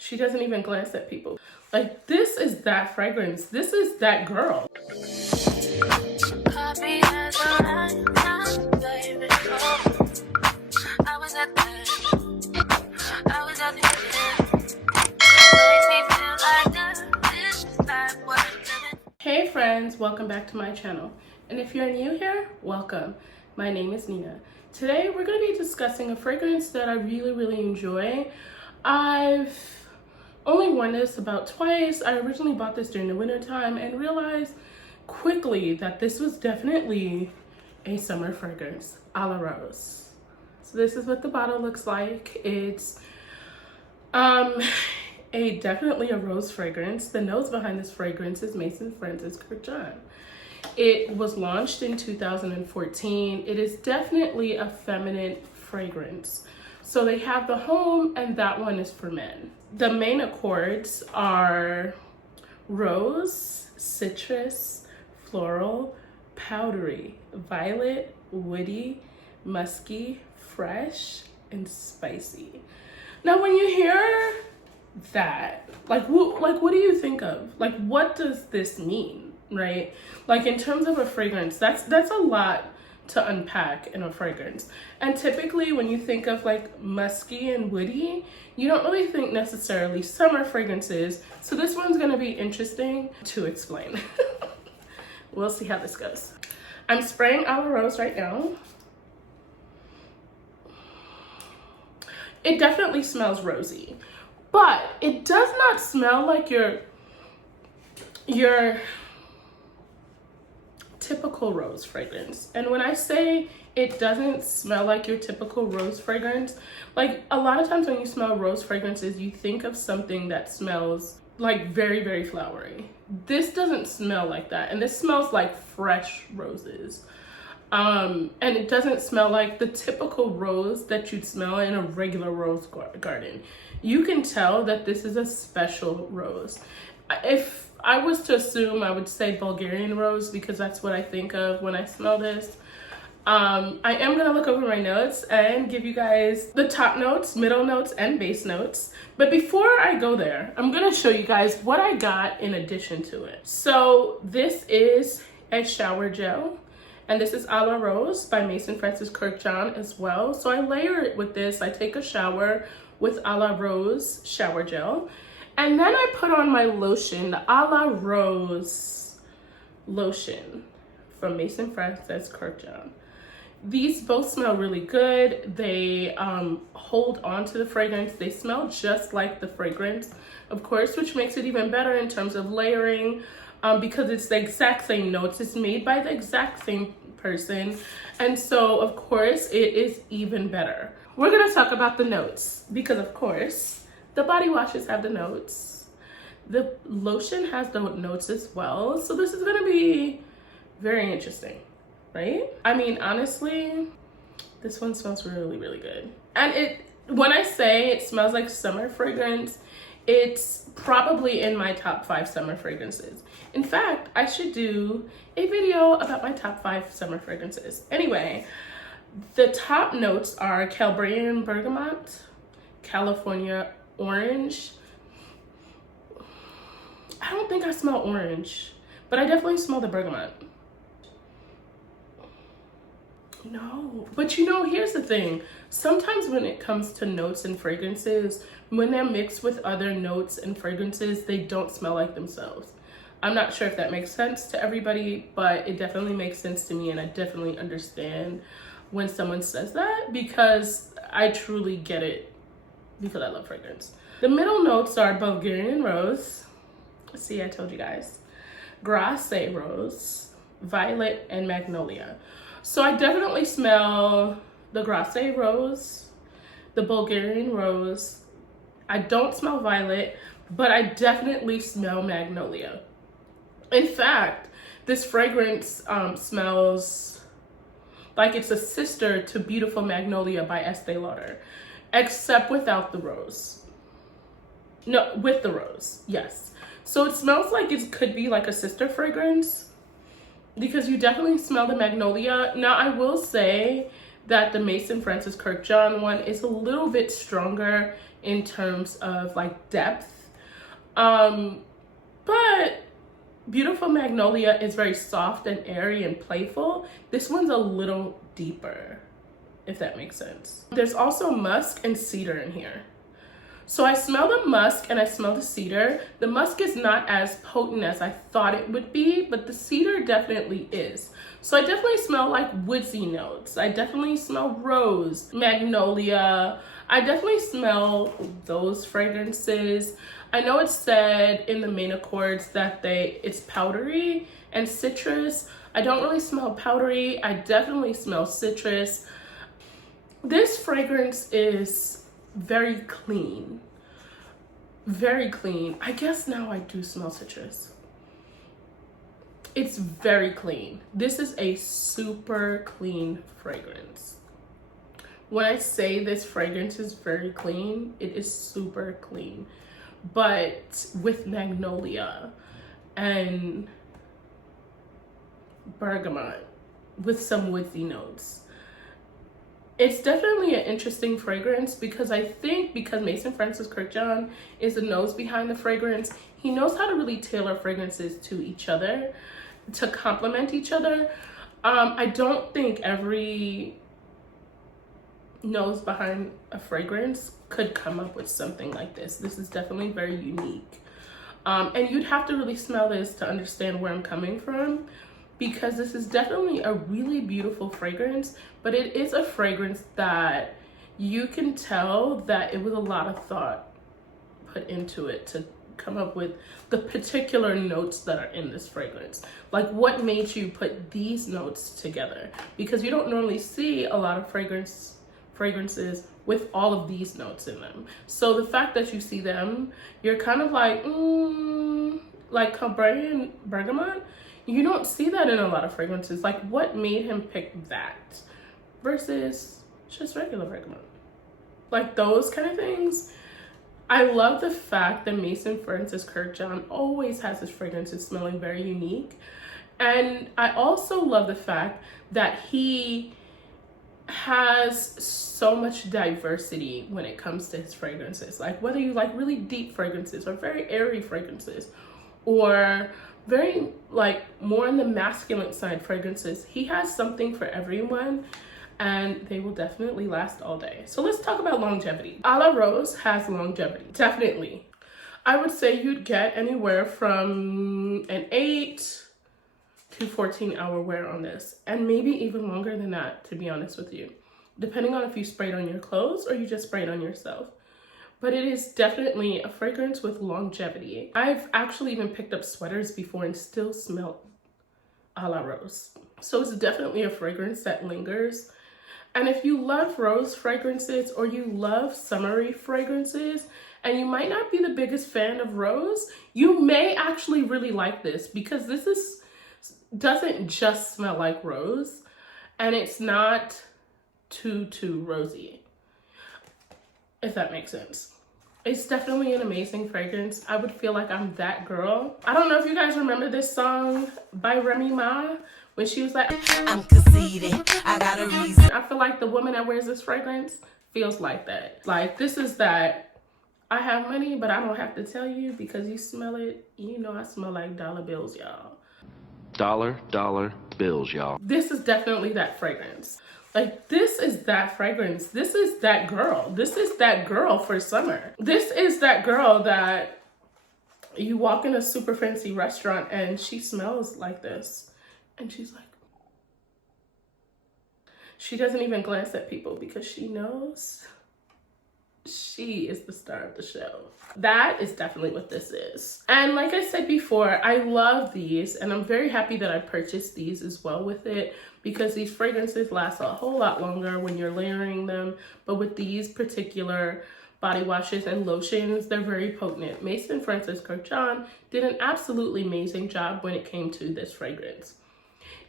She doesn't even glance at people. Like, this is that fragrance. This is that girl. Hey friends, welcome back to my channel. And if you're new here, welcome. My name is Nina. Today we're going to be discussing a fragrance that I really enjoy. I've only worn this about twice. I originally bought this during the winter time and realized quickly that this was definitely a summer fragrance, a la Rose. So this is what the bottle looks like. It's definitely a rose fragrance. The nose behind this fragrance is Maison Francis Kurkdjian. It was launched in 2014. It is definitely a feminine fragrance. So they have the home, and that one is for men. The main accords are rose, citrus, floral, powdery, violet, woody, musky, fresh, and spicy. Now when you hear that, what do you think of? Like, what does this mean, right? Like, in terms of a fragrance, that's a lot to unpack in a fragrance. And typically when you think of like musky and woody, you don't really think necessarily summer fragrances. So this one's gonna be interesting to explain. We'll see how this goes. I'm spraying a la Rose right now. It definitely smells rosy, but it does not smell like your typical rose fragrance. And when I say it doesn't smell like your typical rose fragrance, like a lot of times when you smell rose fragrances, you think of something that smells like very flowery. This doesn't smell like that, and this smells like fresh roses. And it doesn't smell like the typical rose that you'd smell in a regular rose garden. You can tell that this is a special rose. If I was to assume, I would say Bulgarian rose, because that's what I think of when I smell this. I am gonna look over my notes and give you guys the top notes, middle notes, and base notes. But before I go there, I'm gonna show you guys what I got in addition to it. So this is a shower gel, and this is a la Rose by Maison Francis Kurkdjian as well. So I layer it with this. I take a shower with a la Rose shower gel. And then I put on my lotion, the a la Rose lotion from Maison Francis Kurkdjian. These both smell really good. They hold on to the fragrance. They smell just like the fragrance, of course, which makes it even better in terms of layering, because it's the exact same notes. It's made by the exact same person. And so, of course, it is even better. We're gonna talk about the notes because, of course, the body washes have the notes. The lotion has the notes as well. So this is gonna be very interesting, right? I mean, honestly, this one smells really good. And when I say it smells like summer fragrance, it's probably in my top 5 summer fragrances. In fact, I should do a video about my top 5 summer fragrances. Anyway, the top notes are Calabrian bergamot, California orange. I don't think I smell orange, but I definitely smell the bergamot. No, but you know, here's the thing. Sometimes when it comes to notes and fragrances, when they're mixed with other notes and fragrances, they don't smell like themselves. I'm not sure if that makes sense to everybody, but it definitely makes sense to me, and I definitely understand when someone says that, because I truly get it, because I love fragrance. The middle notes are Bulgarian rose. See, I told you guys. Grasse rose, violet, and magnolia. So I definitely smell the Grasse rose, the Bulgarian rose. I don't smell violet, but I definitely smell magnolia. In fact, this fragrance smells like it's a sister to Beautiful Magnolia by Estee Lauder, except without the rose. No, with the rose, yes. So it smells like it could be like a sister fragrance, because you definitely smell the magnolia. Now I will say that the Maison Francis Kurkdjian one is a little bit stronger in terms of like depth. But Beautiful Magnolia is very soft and airy and playful. This one's a little deeper, if that makes sense. There's also musk and cedar in here. So I smell the musk and I smell the cedar. The musk is not as potent as I thought it would be, but the cedar definitely is. So I definitely smell like woodsy notes. I definitely smell rose, magnolia. I definitely smell those fragrances. I know it's said in the main accords that it's powdery and citrus. I don't really smell powdery. I definitely smell citrus. This fragrance is very clean. Very clean. I guess now I do smell citrus. It's very clean. This is a super clean fragrance. When I say this fragrance is very clean, it is super clean. But with magnolia and bergamot with some woodsy notes. It's definitely an interesting fragrance because I think because Maison Francis Kurkdjian is the nose behind the fragrance, he knows how to really tailor fragrances to each other, to complement each other. I don't think every nose behind a fragrance could come up with something like this. This is definitely very unique. And you'd have to really smell this to understand where I'm coming from, because this is definitely a really beautiful fragrance, but it is a fragrance that you can tell that it was a lot of thought put into it to come up with the particular notes that are in this fragrance. Like, what made you put these notes together? Because you don't normally see a lot of fragrances with all of these notes in them. So the fact that you see them, you're kind of like Cambrai and bergamot. You don't see that in a lot of fragrances. Like, what made him pick that versus just regular bergamot? Like, those kind of things. I love the fact that Maison Francis Kurkdjian always has his fragrances smelling very unique. And I also love the fact that he has so much diversity when it comes to his fragrances. Like, whether you like really deep fragrances or very airy fragrances or very like more on the masculine side fragrances, he has something for everyone, and they will definitely last all day. So let's talk about longevity. A la Rose has longevity, definitely. I would say you'd get anywhere from an 8 to 14-hour wear on this, and maybe even longer than that, to be honest with you, depending on if you sprayed on your clothes or you just sprayed on yourself. But it is definitely a fragrance with longevity. I've actually even picked up sweaters before and still smelled A la Rose. So it's definitely a fragrance that lingers. And if you love rose fragrances or you love summery fragrances, and you might not be the biggest fan of rose, you may actually really like this, because this doesn't just smell like rose, and it's not too rosy, if that makes sense. It's definitely an amazing fragrance. I would feel like I'm that girl. I don't know if you guys remember this song by Remy Ma, when she was like, I'm conceited, I got a reason. I feel like the woman that wears this fragrance feels like that. Like, this is that, I have money, but I don't have to tell you because you smell it. You know I smell like dollar bills, y'all. Dollar bills, y'all. This is definitely that fragrance. Like, this is that fragrance. This is that girl. This is that girl for summer. This is that girl that you walk in a super fancy restaurant and she smells like this. And she's like, she doesn't even glance at people because she knows she is the star of the show. That is definitely what this is. And like I said before, I love these, and I'm very happy that I purchased these as well with it, because these fragrances last a whole lot longer when you're layering them. But with these particular body washes and lotions, they're very potent. Maison Francis Kurkdjian did an absolutely amazing job when it came to this fragrance.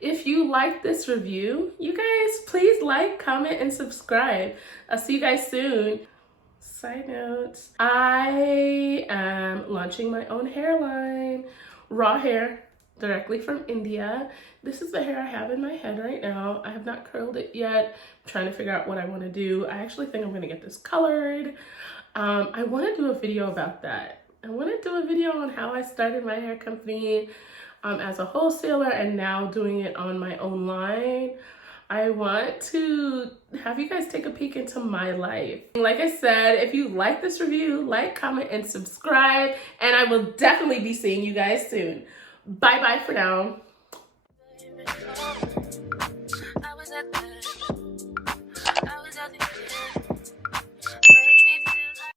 If you like this review, you guys, please like, comment, and subscribe. I'll see you guys soon. Side notes, I am launching my own hairline. Raw hair, directly from India. This is the hair I have in my head right now. I have not curled it yet. I'm trying to figure out what I want to do. I actually think I'm going to get this colored. I want to do a video about that. I want to do a video on how I started my hair company as a wholesaler and now doing it on my own line. I want to have you guys take a peek into my life. Like I said, if you like this review, like, comment, and subscribe, and I will definitely be seeing you guys soon. Bye bye for now.